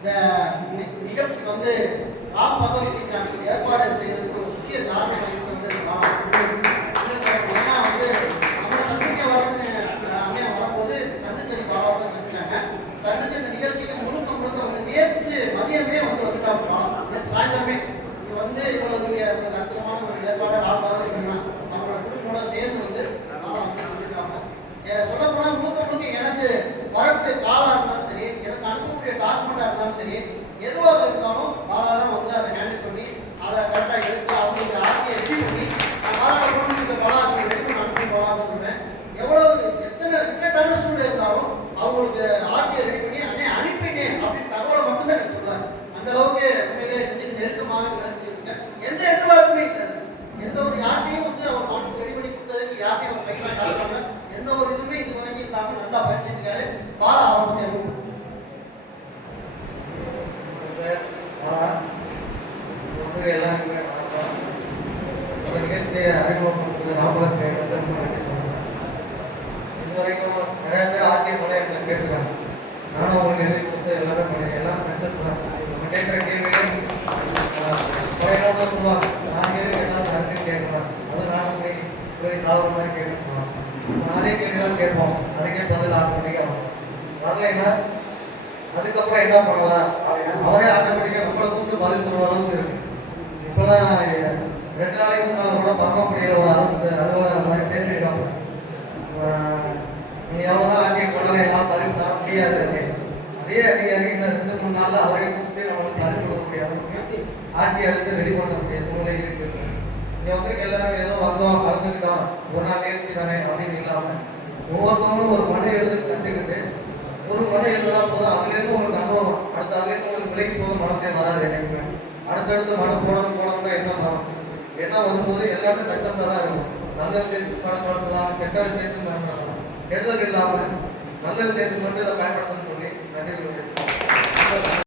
இந்த நி- நிகழ்ச்சிக்கு வந்து ராம் பகவத் சிங் ஏற்பாடு செய்வதற்கு முக்கிய காரணம் இருக்கிறது நான் ஏன்னா வந்து நம்மளை சந்திக்க வரன்னு அண்ணன் வரும்போது சந்திச்சது பாலாவோட சந்திச்சாங்க. சந்திச்ச இந்த நிகழ்ச்சிக்கு முழுக்க முழுக்க வந்து நேற்று மதியமே வந்து வந்துட்டாங்க பாலம் நேற்று சாயந்தரமே. இது வந்து இவ்வளவு பெரிய ஒரு அற்புதமான ஒரு ஏற்பாடு ராம் பகவத் சிங் அவங்களோட குழுவோட சேர்ந்து வந்து பாலம் வந்து செஞ்சிருக்காங்க சொல்ல போனா முழுக்க முழுக்க எனக்கு வரக்கூடிய காலா டாக்குமெண்ட்டாக இருந்தாலும் சரி எதுவாக இருந்தாலும் மாணவர்கள் தான் வந்து அதை ஹேண்டில் பண்ணி அதை கரெக்டாக எடுத்து அவங்களுக்கு ஆட்சியை ரெடி பண்ணி நான் கொண்டு இந்த பாலா எடுத்து நான் அனுப்பி சொன்னேன் எவ்வளவு எத்தனை இக்கட்டான சூழ்நிலை இருந்தாலும் அவங்களுக்கு ஆட்சியை ரெடி பண்ணி அண்ணே அனுப்பிட்டேன் அப்படின்னு தகவலை மட்டும்தான் எனக்கு சொல்றாரு. அந்த அளவுக்கு உண்மையிலே நிச்சயம் நெருக்கமாக வேலை எந்த எதிர்பார்ப்புமே இல்லை. எந்த ஒரு யார்ட்டையும் வந்து அவர் மாட்டு ரெடி பண்ணி கொடுத்ததுக்கு யார்ட்டையும் அவர் பைசா எந்த ஒரு இதுவுமே இது வரைக்கும் இல்லாமல் நல்லா படிச்சிருக்காரு. பாலா அவங்க இந்த நிகழ்ச்சியை ராமதாஸ் இது வரைக்கும் நிறைய பேர் ஆர்டிஐ மலையாளத்தில் கேட்டுருக்காங்க நானும் உங்களுக்கு எழுதி கொடுத்து எல்லாமே பண்ணேன். எல்லாம் சக்ஸஸ் தான் கேட்குற கேள்வியும் நான் கேள்வி கேட்டாலும் கேட்கலாம். அதுவும் நான் போய் போய் சாப்பிட்ற மாதிரி கேட்டுருக்கோம் நாளே கேள்விலாம் கேட்போம். அதுக்கே பதில் ஆட்டோமேட்டிக்காக வரும். வரலைன்னா அதுக்கப்புறம் என்ன பண்ணலாம்? அவரே ஆட்டோமேட்டிக்காக நம்மளை கூப்பிட்டு பதில் சொல்ற அளவுக்கு இருக்கு. இப்போலாம் ரெண்டு நாளைக்கு முன்னாள் கூட பரமக்குடியில் ஒரு அரசு அலுவலர் மாதிரி பேசியிருக்காங்க. நீ எவ்வளோதான் ஆட்டிய கொள்ளலாம் எல்லாம் பதில் தர முடியாது. அதே அதிகாரி இந்த ரெண்டு மூணு நாளில் அவரை கூப்பிட்டு நம்மளுக்கு பதிவு கொடுக்க முடியாது. ஆட்சி அடுத்து ரெடி பண்ண முடியாது. சூழ்நிலை இருக்கு. இங்கே வந்து எல்லாரும் ஏதோ வந்தோம் கலந்துக்கிட்டோம் ஒரு நாள் நிகழ்ச்சி தானே அப்படின்னு இல்லாமல் ஒவ்வொருத்தவங்களும் ஒரு மனை எழுத கற்றுக்கிட்டு ஒரு மனை எழுதுனா போதும். அதுலேருந்து உங்களுக்கு அனுபவம். அடுத்து அதுலேருந்து உங்களுக்கு விலைக்கு போதும் மனசே வராது எனக்கு அடுத்தடுத்து மனம் போனது போனோம்னா என்ன வரும். ஏன்னா வரும்போது எல்லாமே சக்சஸாக தான் இருக்கும். நல்ல விஷயத்துக்கு படம் நடத்தலாம் கெட்ட விஷயத்துக்கு பணம் பண்ணலாம் கெட்டதுக்கு இல்லாமல் நல்ல விஷயத்துக்கு மட்டும் இதை பயன்படுத்தணும்னு சொல்லி நன்றி